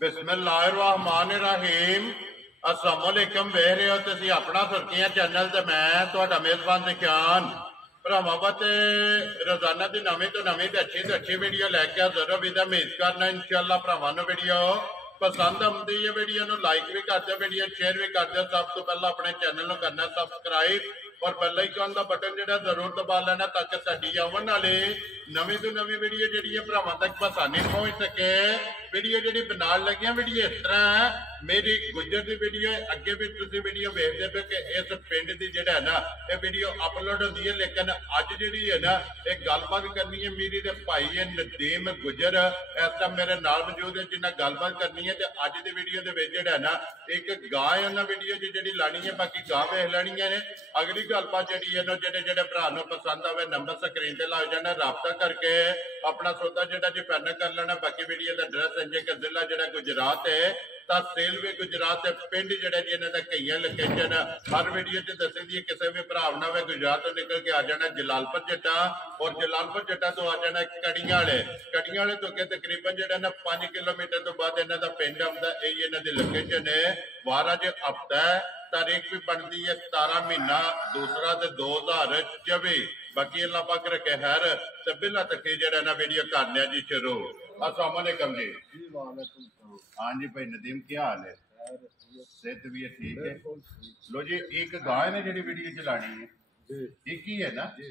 बिस्मिल्लाहिर्रहमानिर्रहीम। अस्सलामुअलैकुम। वेख रहे हो तुसीं अपना सुर्खियां चैनल ते मैं तुहाडा मेजबान दिखान भरावां ते रोजाना की नवीं तो नवीं ते अच्छी वीडियो लैके हाजिर हो। उम्मीद करना इंशाअल्लाह भरावां नूं वीडियो पसंद आउंदी है। वीडियो नूं लाइक भी कर दो, वीडियो शेयर भी कर दो। सब तो पहला अपने चैनल नूं करना सब्सक्राइब और बेल आइकन का बटन जो जरूर दबा लेना ताकि साडी आवन वाली नवीं तो नवीं वीडियो जी भरावां तक आसानी पहुंच सके। वीडियो जी बनाने लगी वीडियो इस तरह है, मेरी गुजर की वीडियो अगे भी तुम वीडियो देखते पे कि इस पिंड की जो है ना ये वीडियो अपलोड होती है, लेकिन अज जी है ना एक गलबात करनी है। मेरी तो भाई है नदीम गुजर इस टाइम मेरे नाल मौजूद है जिन्हें गलबात करनी है। तो अज की वीडियो के है ना एक गां है उन्हें वीडियो जी लानी है, बाकी गां वेख लेनी है। अगली गलबात जी है ना जेडे भरा पसंद आए नंबर स्क्रीन से लग जाना, राबता करके अपना सौदा जो जी फाइनल कर लेना। बाकी वीडियो का एड्रैस इंजे कि जिला जो गुजरात है, तहसील भी गुजरात है, पिंड जोड़ा जी इन्हों का कई लोकेशन हर वीडियो च दसी दी। किसी भी भरा ना वे गुजरात तो निकल के आ जाना जलालपुर जट्टा और जलालपुर जट्टा तो आ जाना कड़ियां वाले तो अगे तकरीबन जो ना 5 किलोमीटर तो बाद इन्हों का पिंड आता। यही इन्हों की लोकेशन है। वारा जो हफ्ता है, तारीख भी बनती है 17 महीना दूसरा 2024। बाकी अल्लाह पाक रखे खैर ते बिला तक जरा ना वीडियो करने जी शुरू। अस्सलाम वालेकुम जी। हाँ जी भाई नदीम क्या हाल है? सेहत भी है ठीक है। लो जी एक गाय ने जी वीडियो चलानी है, एक ही है ना जी?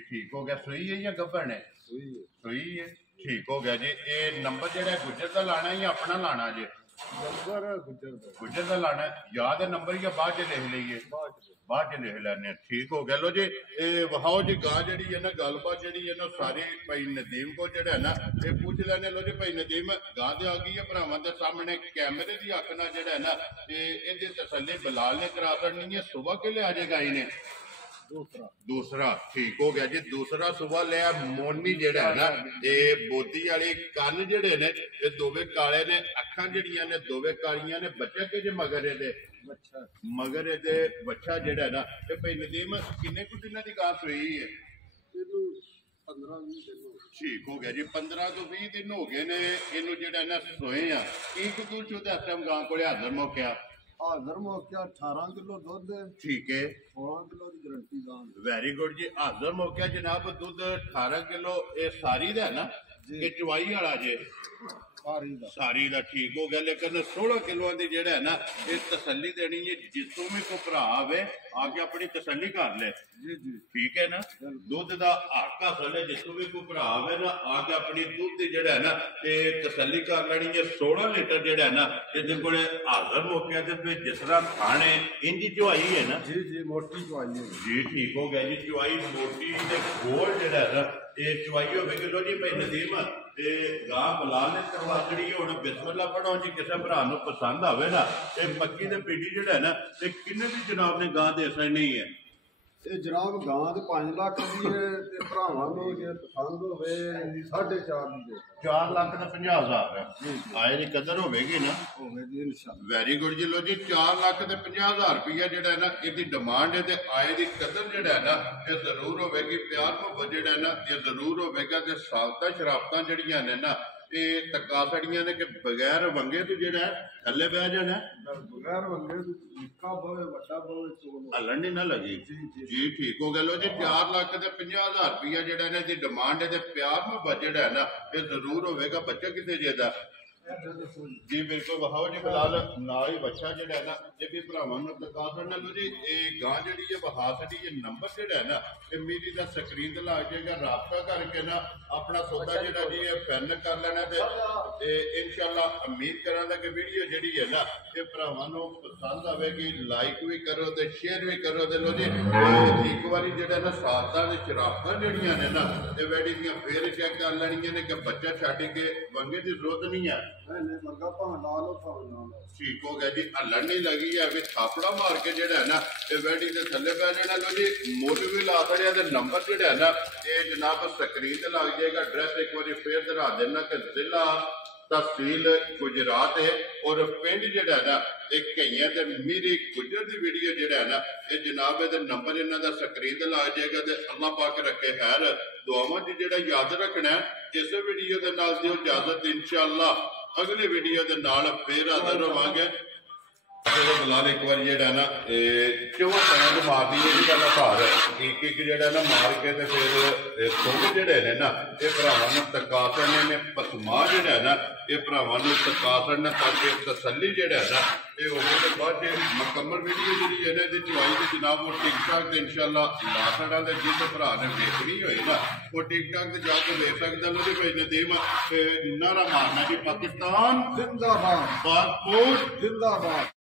ठीक हो गया। सुई है या गब्बन है? सुई है, ठीक हो गया जी। ये नंबर जो गुजर का लाना है या अपना लाना जी? गुजर का लाना है। याद है नंबर या बाद च लिख लीए? बाद च लिख लैने। ठीक हो गया। लो जी वहाओ जी गां जी है ना गलबात जी है ना सारी भाई नदीम को जो है ना ये पूछ लेने। लो जी भाई नदीम गां तो आ गई है भरावां के सामने, कैमरे की अख ना जो है ना ये तसली बिलाल ने करा करनी है। सुबह के लिया जे गाई ने? दूसरा ठीक हो गया जी। दूसरा सुबह लिया मोनी जेड़ा है ना ये बोदी वाले कन जेड़े ने ये दोवे काले ने, अखा जड़ियां ने दोवे कालियां ने। बच्चा के जे मगर ये बच्चा जेड़ा है ना ये भाई नदीम किन्ने कुछ दिन की गां सुई है? 15-20 दिन। ठीक हो गया जी। 15 तो 20 दिन हो गए ने इनू जेड़ा ना सोए आ। की कुछ इस टाइम गां को हाजर मौका? हाजर मौका 18 किलो दुध। ठीक है, 16 किलो की गारंटी गां। वेरी गुड जी। हाजर मौका जनाब दुध 18 किलो। ये सारी दा है ना ये चवाई वाला जे? सारी दा ठीक हो गया। लेकिन 16 किलो की जेड़ा है ना ये तसली देनी है। जिसों में कोई भरा आवे आके अपनी तसली कर ले। ठीक है ना? दुध का हक हासिल है। जिसों भी कोई भरा आवे ना आके अपनी दुध की जेड़ा है ना ये तसली कर लेनी है। 16 लीटर जेड़ा है ना ये को हाजर मौके पे जिस तरह खाने इंजी चुवाई है ना? जी मोटी चुवाई है जी। ठीक हो गया जी। चुवाई मोटी गोल जेड़ा है ना ये चुवाई होगी। लो जी भाई नदीम गां बिलाल ने करवा छड़ी है। हुण बिस्मिल्लाह पढ़ो जी। किसी भरा पसंद आवे ना ये मक्की दे पीढ़ी जेड़ा है ना ये किन्ने दी जनाब ने गां दे असर नहीं है? ये जनाब गां तो 5 लाख की है ते भरावां नूं जे पसंद होवे 4.5 दी। 4 लाख का 50,000 है। आए दी कदर होगी ना? होगी इंशाअल्लाह। वेरी गुड जी। लो जी 4 लाख ते 50,000 रुपया जेड़ा है ना इसकी डिमांड है ते आए दी कदर जेड़ा है ना ये जरूर होगी। प्यार मुहब्बत जेड़ा है ना ये जरूर होगा। ते सालता शराबतां जड़ियां ने ना ये धक्का छड़ियां ने कि बगैर वंगे तो जेड़ा है थल्ले बह जाना। बगैर वंगे तो निक्का बवे वड्डा बवे हलन नहीं ना लगी जी। ठीक हो गया। लो जी 4 लाख ते 50,000 रुपया जेड़ा ने दी डिमांड है ते प्यार मुहब्बत जेड़ा है ना ये जरूर होगा। बच्चा कितने जेदा जी? बिल्कुल वहाओ जी बिलाल नाल ही बच्चा जेड़ा है ना ये भी भरावां नूं दिखा देना। लो जी ये गां जेड़ी है वहा छड़ी ये नंबर जेड़ा है ना ये मेरी दा स्क्रीन ते लग जाएगा। राबता करके ना अपना सौदा जेड़ा जी ये फाइनल कर लेना ते इंशाअल्लाह उम्मीद करांगा कि वीडियो जेड़ी है ना ये भरावां नूं पसंद आवेगी। लाइक भी करो ते शेयर भी करो। ते लो जी एक बारी जेड़ा ना सालतां ते शराबतां जड़ियां ने ना ये वैडी दियां फिर चेक कर लैणियां ने कि बच्चा छड्ड के वंगे की जरूरत नहीं है। ठीक हो गया जी। हलन नहीं लगी है भी थापड़ा मार के जेड़ा है ना ये वैडी के थले पै जाना। लो जी मोट भी ला खड़िया ते नंबर जेड़ा है ना ये जनाब स्क्रीन ते लग जाएगा। एड्रैस एक बार फिर दोहरा देना कि जिला तहसील गुजरात है और पिंड जेड़ा है ना एक कईयां ते मेरी गुजर की वीडियो जेड़ा है ना ये जनाब ये नंबर इन्हों का स्क्रीन ते लग जाएगा। तो अल्लाह पाक रखे खैर दुआवां च जेड़ा याद रखना है। इस वीडियो के नाल दिओ इजाजत इंशाअल्लाह। अगली वीडियो के नाल फिर हाजिर होवांगे। चलो बिलाल एक बार जेड़ा ना चौं पैर मारनी है गल घर एक एक जेड़ा ना मार के ते फिर सुंग जेड़े ने ना ये भरावां नूं तका छड़ने ने पसमा जेड़ा ना ये भरावां नूं तका छड़ना ताकि तसल्ली जेड़ा ना ये होने के बाद मुकम्मल वीडियो जी है ना चुवाई तो जनाब वो टिक टाक से इंशाअल्लाह ला सकता है। जिस भरा ने देखनी होई ना वो टिक टाक से जाके देख सकता है। भाई नदीम नारा मारना जी पाकिस्तान जिंदाबाद, पाकफौज जिंदाबाद।